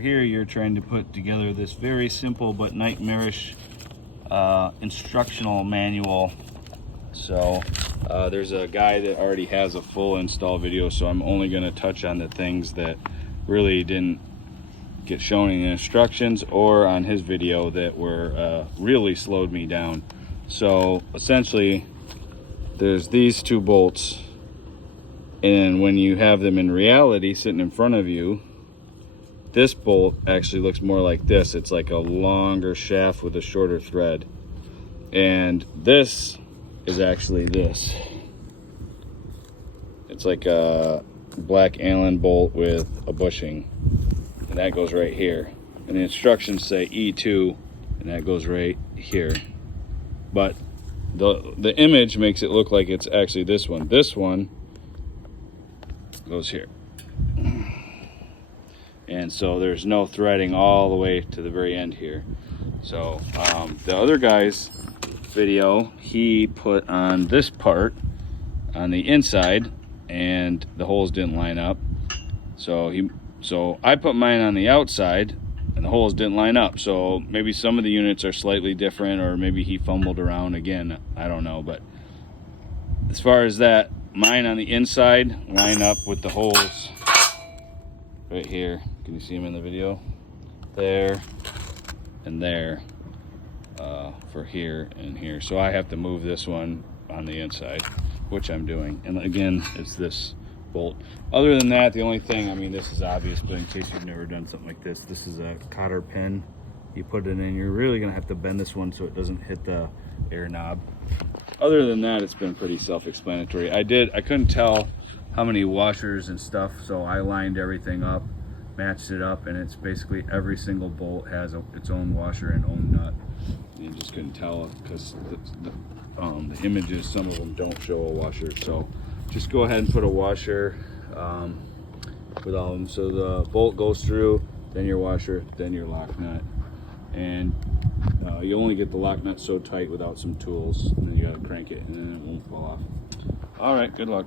Here you're trying to put together this very simple but nightmarish instructional manual. So there's a guy that already has a full install video, so I'm only going to touch on the things that really didn't get shown in the instructions or on his video that were really slowed me down. So essentially there's these two bolts, and when you have them in reality sitting in front of you, this bolt actually looks more like this. It's like a longer shaft with a shorter thread, and this is actually this. It's like a black Allen bolt with a bushing, and that goes right here. And the instructions say E2, and that goes right here. But the image makes it look like it's actually this one. This one goes here. And so there's no threading all the way to the very end here. So the other guy's video, he put on this part on the inside and the holes didn't line up. So I put mine on the outside and the holes didn't line up. So maybe some of the units are slightly different, or maybe he fumbled around again. I don't know. But as far as that, mine on the inside line up with the holes right here. Can you see them in the video? There and there for here and here. So I have to move this one on the inside, which I'm doing. And again, it's this bolt. Other than that, the only thing, I mean, this is obvious, but in case you've never done something like this, this is a cotter pin. You put it in, you're really gonna have to bend this one so it doesn't hit the air knob. Other than that, it's been pretty self-explanatory. I couldn't tell how many washers and stuff, so I lined everything up, matched it up, and it's basically every single bolt has its own washer and own nut. You just couldn't tell because the images, some of them don't show a washer. So just go ahead and put a washer with all of them. So the bolt goes through, then your washer, then your lock nut. And you only get the lock nut so tight without some tools, and then you gotta crank it and then it won't fall off. All right, good luck.